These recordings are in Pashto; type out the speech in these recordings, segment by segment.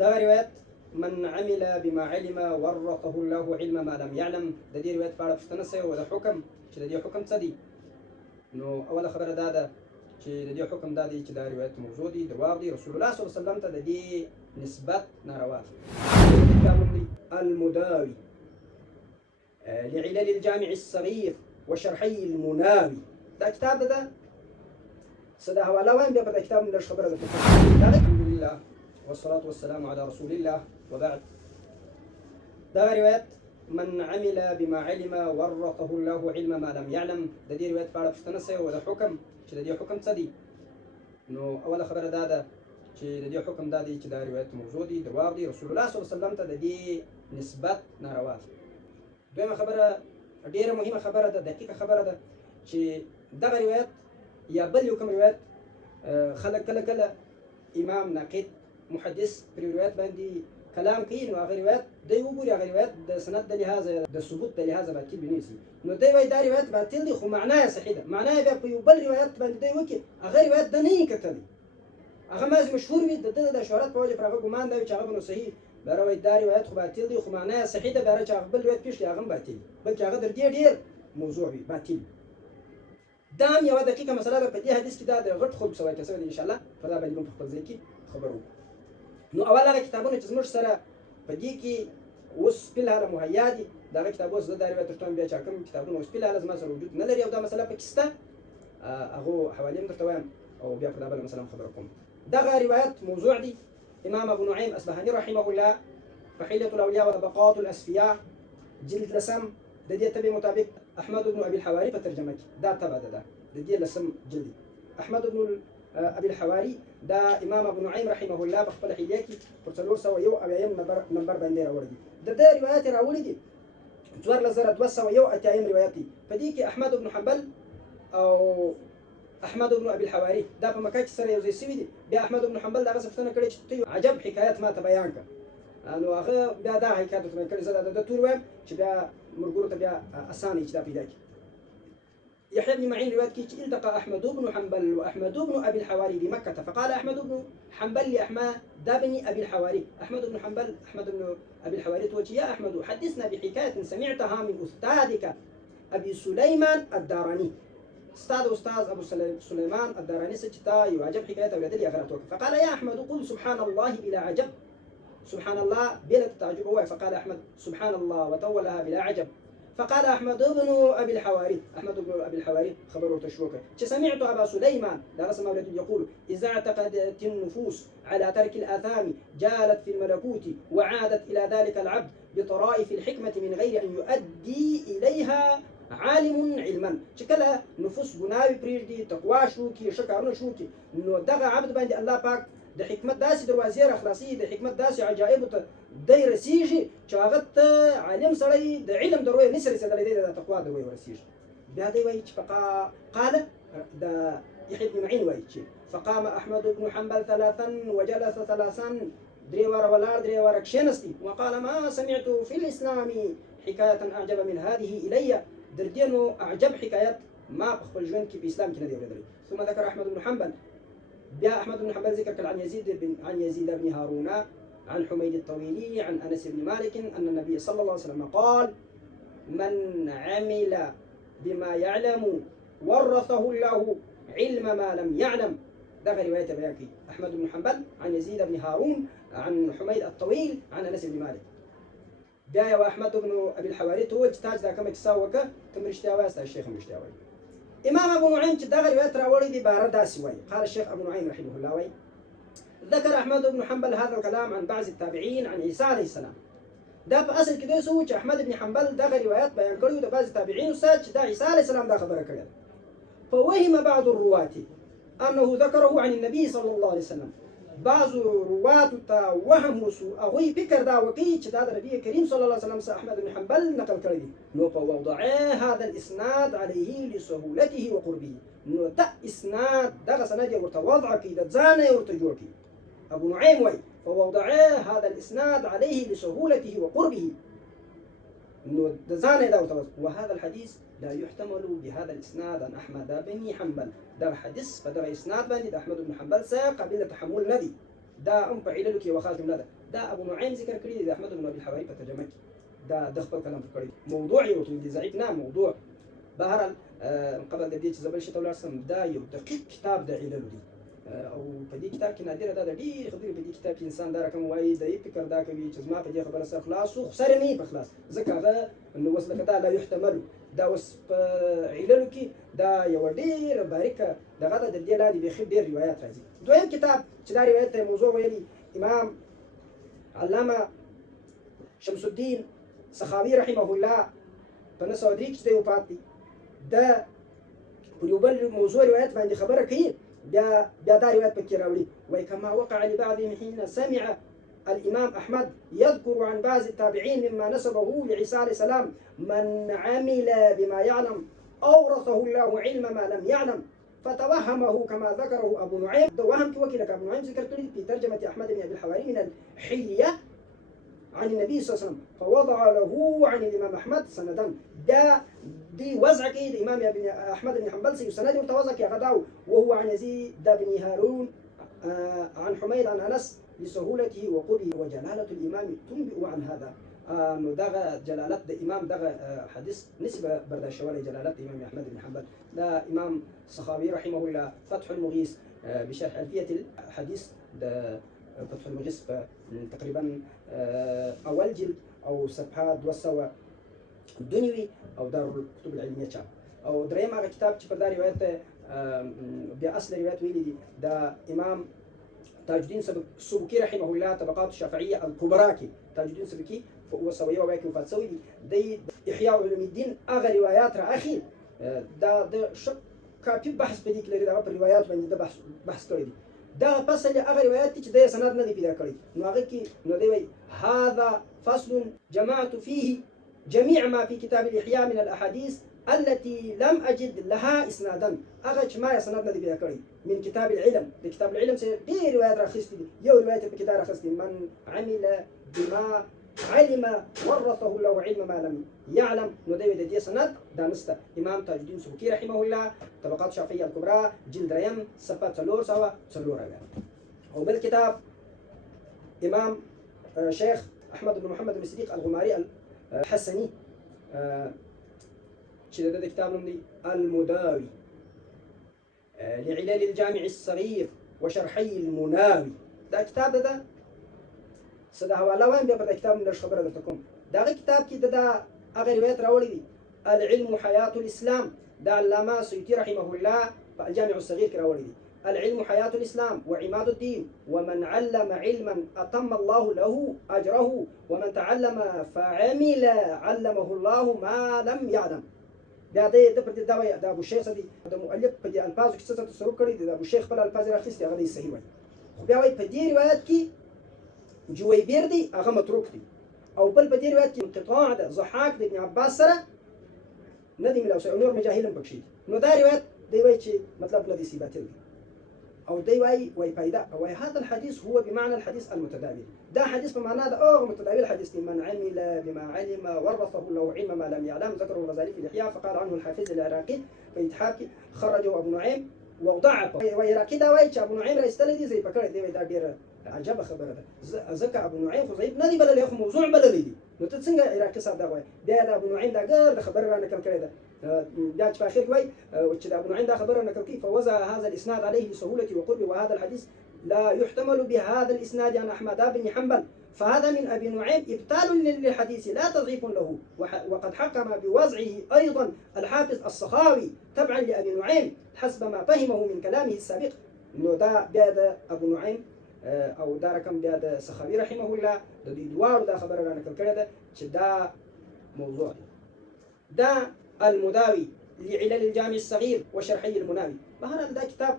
دا روایت من عمل بما علم ورثه الله علم ما لم يعلم. د دې روایت په اړه پوښتنه شوې وه د حکم چې د دې حکم څه دی. نو اوله خبره دا ده چې د دې حکم دا دی چې دا روایت موضوع دی، درواغ دی. رسول الله صلی الله علیه وسلم ته د دې نسبت ناروا دی. المداوي لعلل الجامع الصغير وشرحي المناوي. دا کتاب ده څه د حواله وایم بیا په دې کتاب لږ خبره درته کوم. الحمد لله والصلاة والسلام على رسول الله وبعد. دا روایت من عمل بما علم ورثه الله علم ما لم يعلم. د دې روایت په اړه پوښتنه شوې وه د حکم چې د دې حکم څه دی. نو اوله خبره دا ده چې د دې حکم دا دی چې دا روایت موضوع دی، درواغ دی. رسول الله صلی الله علیه وسلم ته د دې نسبت ناروا دی. دویمه خبره ډیره مهمه خبره ده، دقیقه خبره ده چې دغه روایت یا بل یو کوم روایت خلک کله کله امام ناقد محدث پر روایت باندې کلام کوي، نو هغه روایت دی وګوري، هغه روایت د سند د لحاظه د ثبوت د لحاظه باطل ونیسي. نو دی وایي دا روایت باطل دی خو معنا یې صحیح ده. معنا یې بیا په یو بل روایت باندې دی وکړي، هغه روایت د نه یې کتلی، هغه مازې مشهور وي، د ده د شهرت په وجه پر هغه ګمان دا وي چې هغه به نو صحیح بیا وایي دا روایت خو باطل دی خو معنا یې صحیح ده. بیا چې هغه بل روایت پېښ کړي هغه هم باطل وي، بلکې هغه در دې ډېر موضوع وي، باطل. دا هم یوه دقیقه مسله ده. په دې حدیث کې دا د غټ خوب سوی کسوی دی. انشاءالله په دا باندې به په خپل ځای کې خبر وکړو. نو اول هغه کتابونه چې زموږ سره په دې کې اوس فلحاله مهیا دي، د هغه کتاب اوس زه دا روایت درته وایم، بیا چې کوم کتابونه اوس فلحاله زما سره وجود نه لري او دا مسله پکې شته، هغو حوالې هم درته وایم او بیا په دا بله مسله هم خبره کوم. دغه روایت موضوع دی. امام ابو نعیم اصبهاني رحمه الله په حلية الاولياء وطبقات الاسفياء جلد لسم د دې تبع مطابق احمد بن ابي الحواري په ترجمه کې دا تبع ده، د دې لسم جلد احمد بن ابي الحواري دا امام ابو نعیم رحمه الله په خپل حلیه کې پر 401 نمبر باندې راوړی دي. د دې روایت راوړی دي 4201 روایت دي. په دې کې احمد بن حنبل او احمد بن ابي الحواري دا په مکه کې سره یو ځای شوي دي. بیا احمد بن حنبل دا غوښتنه کړې چې ته عجب حکایت ما ته بیان کړه، نو هغه بیا دا حکایت ورته بیان کړی. زه دا د تور وایم چې بیا مرګورو ته بیا اسانه چې دا پیدا کړي. يحيى بن معين رواية كيش التقى أحمد بن حنبل وأحمد بن أبي الحواري بمكة، فقال أحمد بن حنبل لأحمد بن أبي الحواري، أحمد بن حنبل أحمد بن أبي الحواري توجه يا أحمد حدثنا بحكاية سمعتها من أستاذك أبي سليمان الداراني. أستاذ أبو سليمان الداراني سجتا يعجب حكاية ولد أغراتوك. فقال يا أحمد قل سبحان الله بلا عجب، سبحان الله بلا تعجب. فقال أحمد سبحان الله وتولها بلا عجب. فقال أحمد بن أبي الحواري، أحمد بن أبي الحواري خبره تشوكه سمعت أبا سليمان لا رسم مولد يقول إذا اعتقدت النفوس على ترك الآثام جالت في الملكوت وعادت إلى ذلك العبد بطرائف الحكمة من غير أن يؤدي إليها عالم علما. شكلها نفوس بناوي بريدي تقوى شوكي شكرنا شوكي إنه دغ عبد باندې الله پاک د حکمت داسې دروازې راخلاصي، د حکمت داسې عجایب ته دی رسیږي چې هغه ته عالم سړی د علم دروي نشي رسېدلی، دی د تقوا دروي ورسیږي. بیا دی وایي چې قال د يحيى بن معين وایي چې فقام احمد بن حنبل ثلاثا وجلس ثلاثا، درې واره ولاړ درې واره کښېنستی. وقال ما سمعت في الاسلام حكايه اعجب من هذه الي، در دې نو اعجب حکایت ما په خپل ژوند کې په اسلام کې نه دی اورېدلی. ثم ذكر احمد بن حنبل، بیا احمد بن حنبل ذكر عن يزيد بن هارون عن حميد الطويلي عن انس بن مالك ان النبي صلى الله عليه وسلم قال من عمل بما يعلم ورثه الله علم ما لم يعلم. ده روايه بياكي احمد بن حنبل عن يزيد بن هارون عن حميد الطويل عن انس بن مالك. بیا احمد بن ابي الحواري توج تاج دا کوم تساوکه تم رښتیا واسطه الشيخ رښتیا وایي. امام ابو نعيم چې دغه روایت راوړی دی باره داسې وایي. قال الشيخ ابو نعيم رحمه الله وایي ذكر احمد بن حنبل هذا الكلام عن بعض التابعين عن عيسى عليه السلام. دا په اصل کې دوی سوچ چې احمد بن حنبل دغه روایت بیان کړی د بعض تابعین سره چې دا عیسی علیه السلام دا خبره کړې. فوهم بعض الرواة انه ذكره عن النبي صلى الله عليه وسلم. بعض روات ته وهم وسو هغوی فکر دا وکړي چې دا د نبي کریم صلی الله علیه وسلم څخه احمد بن حنبل نقل کړی دی. نو فوضع هذا الاسناد عليه لسهولته وقربه. نو دا اسناد دغه سند ورته وضع کړي د ځان یې ورته جوړ کړي. ابو نعيم وایي فوضع هذا الاسناد عليه لسهولته وقربه. انه ځان یې دا ورته وهذا الحديث لا يحتمل بهذا الاسناد عن احمد بن حنبل. دا حديث په دغه اسناد باندې د احمد بن حنبل څخه قابل تحمل نه دی. دا په علل کې وخت نه ده. دا ابو نعیم ذکر کړی دی د احمد بن ابي الحواري په ترجمه کې دا د خپل کلام کړی موضوع یو ته ضعیف نه موضوع بهر قبل د دې چې زبل شته ولرسم دا یو دقیق کتاب د علل دی او په دې کتاب کې نادره دا د ډېر خبرې په دې کتاب کې انسان دا رقم وایي د فکر دا کوي چې زما په دې خبره سره خلاص او سره نه په خلاص ځکه هغه نو وصل کته لا يحتمل دا اوس په علل کې دا یو ډېر باریکه دغه د دې لاندې به ډېر روایت راځي دویم کتاب چې دا روایت ته موضوع ویلي امام علامه شمس الدین سخاوي رحمه الله په 1903 کې وفات دي دا په یو بل موضوع روایت باندې خبره کوي بیا دا روایت پکې راوړي وای کما وقع لبعضهم حين سمع الإمام أحمد يذكر عن بعض التابعين مما نسبه لعيسى عليه السلام من عمل بما يعلم أورثه الله علم ما لم يعلم فتوهمه كما ذكره أبو نعيم وهم وكيلك أبو نعيم ذكرت في ترجمة أحمد بن أبي الحواري من الحلية عن النبي صلى الله عليه وسلم فوضع له عن الإمام أحمد سندا دي وزع كيد الإمام ابن أحمد بن حنبل سند وتوزع كغداو وهو عن يزيد بن هارون عن حميد عن أنس لسهولته وقربه وجلالة الإمام تنبئ عن هذا دغه جلالت د امام دغه حديث نسبه بردا شوالي جلالت الامام احمد بن حنبل دا امام سخاوي رحمه الله فتح المغيث بشرح الفيه الحديث ده فتح المغيث تقريبا اول جلد او صفحات وسوا دنيوي او دار الكتب العلميه شاب او دريم هغه کتاب چې په دا روایت بیا اصل روایت ویلي دي دا امام تاج الدين سبكي رحمه الله طبقات الشافعيه الكبرى کې تاج الدين سبكي وسوي وباكي وفات سوي دي احياء علوم الدين اغه روایات را اخي دا د شک کافي بحث په دې کې لري دا په روایت باندې د بحث کړی دي دا فصل هغه روایت چې د سند نه دی پیدا کړی نو هغه کې نو دی وای هذا فصل جمعت فيه جميع ما في كتاب الإحياء من الأحاديث التي لم أجد لها إسنادا أغج ما يسند ندي بها كريم من كتاب العلم لكتاب العلم دي روايات رخصتي يو رواية بكتاب رخصتي من عمل بما علم ورثه الله علم ما لم يعلم ندي دي سند دانستا إمام تاج الدين سبكي رحمه الله طبقات الشافعية الكبرى جلد ريم صفات سلور سوا سلور أو بالكتاب إمام شيخ أحمد بن محمد بن صديق الغماري الحسني چې د کتاب نوم دی المداوي لعلل الجامع الصغير وشرحي المناوي دا کتاب ده صدا حواله وایم بیا په کتاب نن خبره درته کوم دا کتاب کې دا هغه روایت راوړی دی العلم حياة الإسلام دا علامه سیوطي رحمه الله په الجامع الصغير کې راوړی دی العلم حياة الإسلام وعماد الدين ومن علم علما أتم الله له أجره ومن تعلم فعمل علمه الله ما لم يعلم دا د پر دا د ابو شیخ صدی د مؤلف په دې الفاظو کې څه تصرف کړی دی د ابو شیخ په الفاظ راخستي هغه صحیح وایي خو بیا وایي په دې روایت کې جویبیر دی هغه متروک دی او بل په دې روایت کې انقطاع ده ضحاک د ابن عباس سره نه دی ملاوي او نور مجاهل پکې نو دا روایت دی وایي چې مطلب لدی سی باطل دی او دی وای پیدا او هذا الحديث هو بمعنى الحديث المتداول ده حديث بمعنى ده متداول حديث من عمل بما علم ورثه الله علم ما لم يعلم ذكره الغزالي في الإحياء فقال عنه الحافظ العراقي في إتحاف خرجه ابو نعيم وضعف وعراقي دا وای چې ابو نعيم راستل دي زي پکړه دی دا ډیر عجب خبره ده ځکه ابو نعيم خو ضعیف نه دی بلل خو موضوع بلل دي نو ته څنګه عراقي صاحب دا وای دا ابو نعيم دا ګر خبره را نقل کړی ده دا في اخر وي چې ابو نعيم دا خبره نقل كيف فوزع هذا الاسناد عليه لسهولته وقربه وهذا الحديث لا يحتمل بهذا الاسناد عن احمد بن حنبل فهذا من ابي نعيم ابطال للحديث لا تضعيف له وقد حكم بوضعه ايضا الحافظ السخاوي تبعا لابي نعيم حسب ما فهمه من كلامه السابق انه دا بيد ابو نعيم او دا رقم بيد سخاوي رحمه الله د دې دوار دا خبره را نقل کړه چې دا موضوع دا المداوي لعلل الجامع الصغير وشرحي المناوي بهر دا كتاب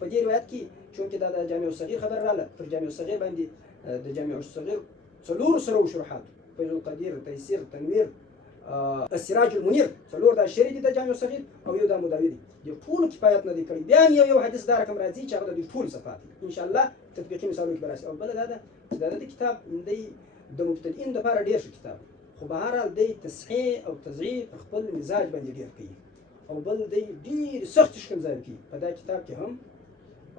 په دې روایت کې چونکه دا د جامع الصغير خبر رااله پر جامع الصغير باندې د جامع الصغير څلور سره شروحات فیض القدیر تيسير تنوير السراج المنير څلور دا شری دي د جامع الصغير او یو دا مداوي دي د ټول کفایت نه دي کړی بیا یو حدیث دا رقم راځي چې هغه د ټول صفات ان شاء الله تطبیقي مثالونه کې براسي او بل دا د کتاب د مبتدئین لپاره ډیر ښه کتاب خو بهرحال دی تصحیح او تضعیف خپل مزاج باندې ډیر کوي او بل دی ډیر سخت ښکنځل کوي په دا کتاب کې هم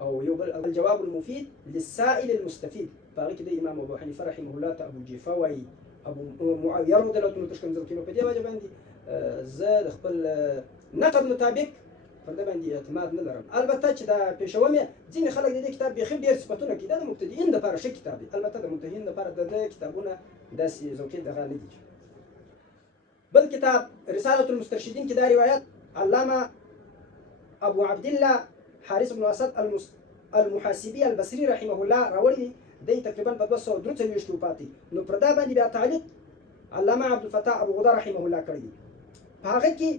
او یو بل الجواب المفيد للسائل المستفيد باقي كده امام ابو حنیفه رحمه الله ته ابو جیفه وایي، ابو معاویه رضی الله عنه تشکنځل کینو. په دې وجه باندې زه د خپل نقد مطابق پر دې باندې اعتماد نه لرم. البته چې دا پېښوم یې ځینې خلک د دې کتاب بیخي ډېر صفتونه کوي، دا د مبتدیین دپاره ښه کتاب دی. البته د مبتدیین دپاره د ده کتابونه داسې ذوقي دغه نه دي. بل کتاب رسالة المسترشدین کې دا روایت علامه ابو عبد الله حارث بن اسد المحاسبي البصري رحمه الله راوړی دی. دی تقریبا په 243 کې وفات. نو پر دا باندې بیا تعلیق علامه عبدالفتاح ابو غده رحمه الله کړی دی. په هغه کې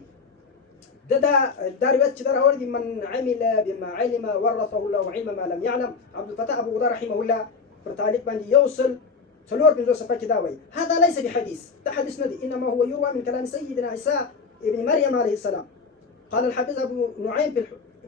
دا روایت چې دا راوړی دی، من عمل بما علم ورثه الله علم ما لم يعلم. عبدالفتاح ابو غده رحمه الله پر تعلیق باندې یوصل 54 صفحه کې دا وایي هذا ليس بحديث، دا حديث ندي، انما هو يروى من كلام سيدنا عيسى ابن مريم عليه السلام. قال الحافظ ابو نعيم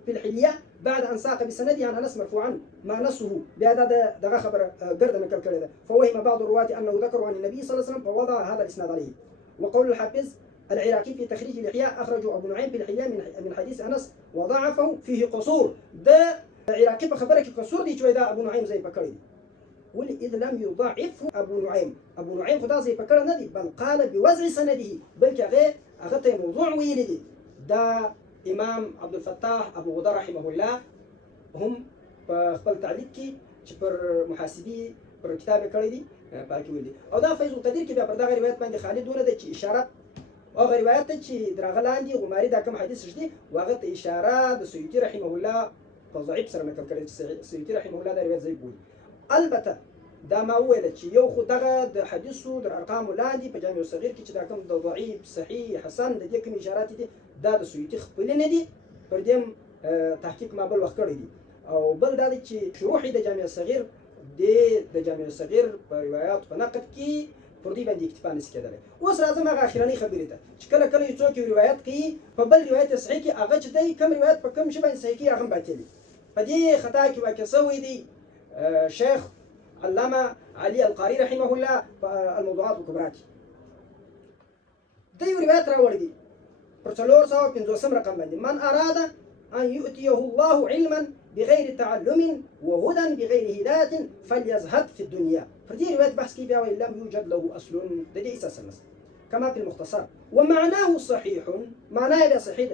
في الحليه بعد ان ساق بسنده عن انس مرفوعا ما نصه بهذا دغه خبر قرد نقل كده، فوهم بعض الرواة انه ذكروا عن النبي صلى الله عليه وسلم فوضع هذا الاسناد عليه. وقول الحافظ العراقي في تخريج الاحياء اخرجوا ابو نعيم في الحليه من حديث انس وضعفه فيه قصور. ده العراقي بخبرك قصور دي شويه، ده ابو نعيم زي بكري ولي إذ لم يضعفه أبو نعيم خدا زي فكر ندي، بل قال بوضع سنده، بل كأغه موضوع ويلدي. دا إمام عبد الفتاح أبو غده رحمه الله هم خپل تعلیق کې چې پر محاسبي پر کتاب کړی دي پاکي ویلي. او دا فیض القدیر کې بیا پر دغه روایت باندې خالد دونه ده چې اشاره او روایت ته چې درغه لاندې غماري دا کوم حدیث شته واغه ته اشاره د سیوطي رحمه الله په ضعیف سره نقل کړی. سیوطي رحمه الله دا روایت ضعیف بولي. البته دا ما ویل چې یو خو دغه د حدیثو در ارقام لاندې په جامع الصغیر کې چې دا کوم د ضعیف صحیح حسن د دې کوم اشارات دي دا د سیوطي خپل نه دي، پر دې تحقیق ما بل وخت کړی دي. او بل دا چې شروح د جامع الصغیر د جامع الصغیر په روایت په نقد کې پر دې باندې اکتفا نشي کېدلی. اوس راځم هغه اخرنۍ خبرې ته چې کله کله یو څوک روایت کوي په بل روایت صحیح کې هغه چې دی کوم روایت په کوم شی باندې صحیح کې هغه باطل دي. په دې خطا کې واقع شوی دی شیخ علامه علي القاري رحمه الله الموضوعات الكبرى کې دا یو روایت راوړی دی پر 450 رقم باندې من اراد ان يؤتيه الله علما بغير تعلم وهدى بغير هدايه فليزهد في الدنيا. پر دې روایت بحث کې بیا ویل لم يوجد له اصل د دې اساس كما في المختصر ومعناه صحيح، معناه صحيح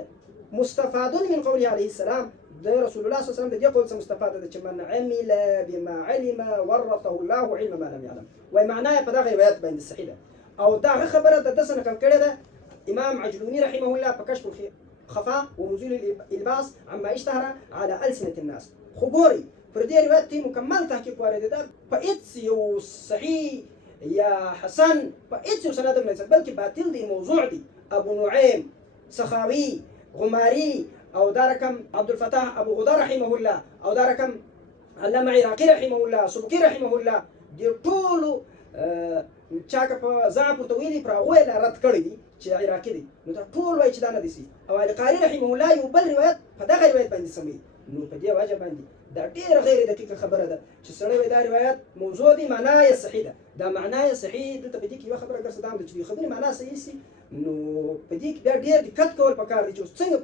مستفاد من قوله عليه السلام. ده رسول الله صلى الله عليه وسلم دې قول څه مستفاده ده چې من عمل بما علم ورثه الله علم ما لم يعلم. وای معناه په دغه روایت باندې صحیح ده. او دا خبره د دسه نقل کړې ده امام عجلوني رحمه الله په کشف الخفاء ومزيل الالباس عما اشتهر على السنه الناس. خو ګوري پر دې روایت ته مکمل تحقیق وارد ده په هیڅ یو صحیح یا حسن په هیڅ یو سند نه بلکې باطل دی، موضوع دی. ابو نعيم سخاوي غماري او دا رقم عبدالفتاح ابو غده رحمه الله او دا رقم علامه عراقي رحمه الله سبکي رحمه الله دې ټولو چا که په ځان پورته ویلي پر هغوی یې رد کړی دي چې عراقي دی. نو دا ټول وایي چې دا نه دي سي. او القاري رحمه الله یو بل روایت په دغه روایت باندې سموي. نو په دې وجه باندې دا ډېره غیر دقیقه خبره ده چې سړی وایي دا روایت موضوع دی معنا یې صحیح ده. دا معنا یې صحیح دلته په دې کې یوه خبره ګرځه دا هم ده چې د خبرې معنا صحیح سي نو په دې کې بیا ډېر دقت کول پکار دی چې څنګه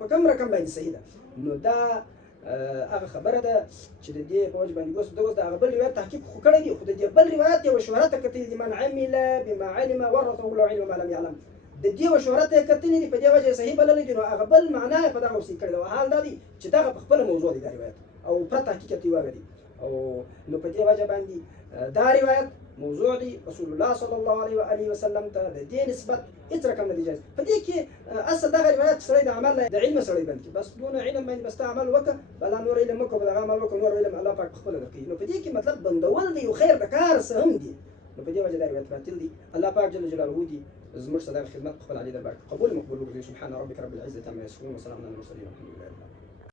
په کوم رقم باندې صحیح ده. نو دا هغه خبره ده چې د دې په وجه باندې اوس د هغه بل روایت تحقیق خو کړی دی، خو د دې بل روایت یوه شهرت یې کتلي دي من عمل بما علم ورثه الله علم ما لم يعلم. د دې یوه شهرت یې کتلي دي په دې وجه یې صحیح بللی دي. نو هغه بل معنا یې په دغه وسې کړې ده. او حال دا دی چې دغه په خپله موضوع دی دا روایت او پرته حقیقت یې واغلی. او نو په دې وجه باندې دا روایت موضوع دی. رسول الله صلی الله علیه و آله وسلم ته د دې نسبت هیڅ رقم نه دی جایز. په دې کې اصل دغه روایت سړی د عمل د علم سړی بلکې بس دونه علم باندې بس ته عمل وکړه بلا نور علم وکړه بل عمل وکړه نور علم الله پاک خپله درکوي. نو په دې کې مطلب بندول دی یو خیر د کار څه هم دي. نو په دې وجه دا روایت باطل دی. الله پاک جل جلاله دي زموږ سره خدمت خپل علی دربار قبول مقبول وګرځي. سبحان ربک رب العزة عما یصفون وسلام علی المرسلین والحمد لله.